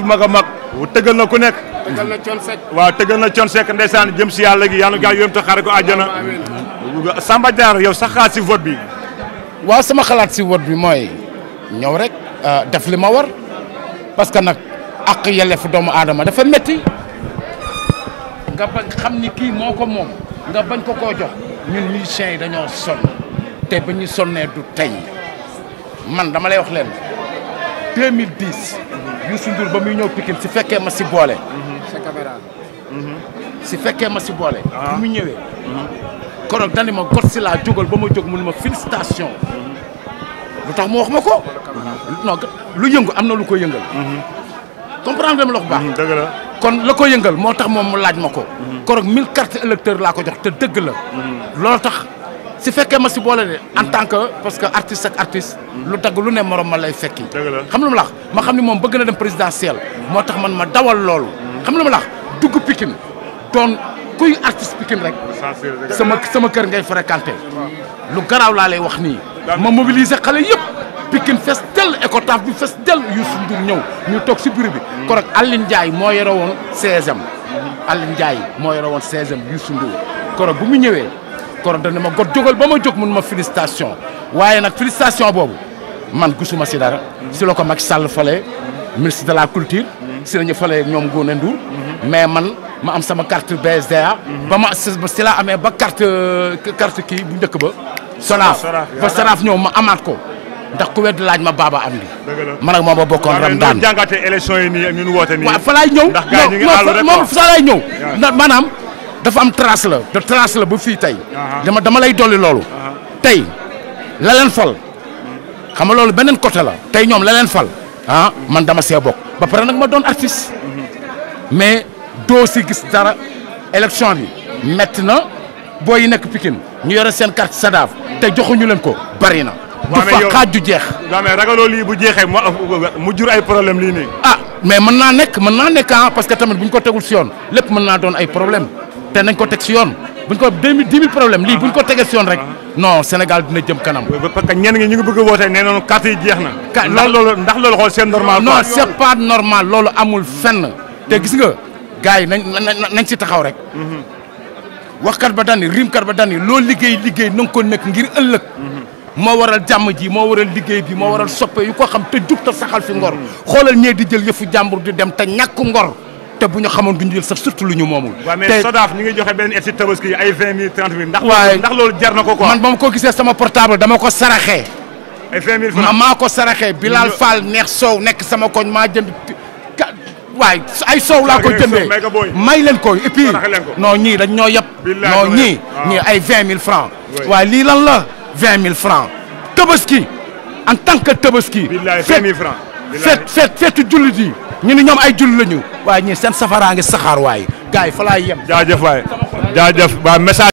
bu mag a mag tëggal na ku nekk tëggal na Thione Seck waaw tëggal na Thione Seck ndeysaan jëm si yàlla gi yàlla gaa yërëm ta xare ko àjjana Samba Diarra yow sax xaat si vote bi waaw sama xalaat si vote bi mooy ñëw rek def li ma war parce que nag ak yelleef doomu aadama dafa metti nga bañ xam ni kii moo ko moom nga bañ ko koo jox ñun musiciens yi dañoo sonn te ba ñu sonnee du tey man dama lay wax leen 2010 Youssou Ndour ba muy ñëw Pikine si fekkee ma si boole si fekkee ma si boole bi mu ñëwee koroog dani ma got si laa jógal ba ma jóg mu ne ma félicitation lu tax mu wax ma ko non lu yëngu am na lu ko yëngal comprendre ma la ko baax dëgg la kon la ko yëngal moo tax moom mu laaj ma ko koroog 1000 cartes électeurs laa ko jox te dëgg la loolu tax si fekkee ma si boole de en tant que parce que artiste ak artiste lu dagg lu ne morom ma lay fekki xam lu ma la wax ma xam ni moom bëgg na dem présidentiel moo tax man ma dawal loolu xam lu ma la wax dugg Pikine doon kuy artiste Pikine rek sama kër ngay fréquenté lu garaaw laa lay wax nii ma mobiliser xale yëpp Pikine fes del Ecotaf bi fes del Youssou Ndour ñëw ñu toog si bureau bi korog Aline Ndiaye moo yore woon 16e Aline Ndiaye moo yore woon 16e Youssou Ndour korog bu mu ñëwee korog dana ma got jógal ba ma jóg mun ma félicitation waaye nag félicitation boobu man gisuma si dara si la ko Macky Sall fale ministre de la culture si la ñu fale ñoom Ngoné Ndour mais man ma am sama carte BSDA ba ma si la amee ba carte kii bu njëkk ba Sonaaf ba Sonaaf ñëw ma amaat ko ndax ku wedd laaj ma baaba am li man ak moom ba bokkoon Ramadan waaw jàngatee élection yi nii ak ñu woote nii waaw fa laay ñëw ndax gars yi ñu ngi àll rek moom fa laay ñëw maanaam dafa am trace la te trace la ba fii tey dama lay dolli loolu tey la leen fal xam nga loolu beneen côté la tey ñoom la leen fal man dama see bokk ba pare nag ma doon artiste mais doo si gis dara élection bi metti na booy yi nekk Pikine ñu yore seen carte SADAF te joxuñu leen ko bari na du fa xaaj ju jeex waaw mais ragaloo lii bu jeexee mu jur ay problème lii nii mais mën naa nekk parce que tamit bu ñu ko tegul si yoon lépp mën naa doon ay problème te nañ ko teg si yoon buñ ko 10 000 problème lii buñ ko tegee si yoon rek non Sénégal dina jëm kanam parce que ñenn ñi ñu ngi bëgg a woote nee noonu carte yi jeex na ndax loolu xool c'est normal non c'est pas normal loolu amul fenn te gis nga gars yi nañ si taxaw rek waxkat ba dani riimkat ba dani loo liggéey na nga ko nekk ngir ëllëg moo waral jàmm ji moo waral liggéey bi moo waral soppe yu ko xam te jub te saxal fi ngor xoolal ñee di jël yëfu jàmbur di dem te ñàkk ngor te bu ñu xamoon duñu jël sax surtout lu ñu moomul. waaw mais Sodaaf ñu ngi joxe benn et si tabaski ay 20 000 30 000. ndax loolu jar na ko quoi. man ba ma ko gisee sama portable dama ko saraxee. ay 20 000 francs maa ko saraxee Bilal Fall neex soow nekk sama koñ maa jënd waay ay soow laa ko jëndee may leen ko et puis non ñii dañ ñoo yëpp non ñii ay 20 000 francs waaye lii lan la 20 000 francs tabaski en tant que tabaski. billaay 20 000 francs feetu jullit yi ñu ni ñoom ay jullit lañu waaye ñii seen safaraa ngi saxaar waaye gars yi fa laay yem. jaajëf waay jaajëf waa message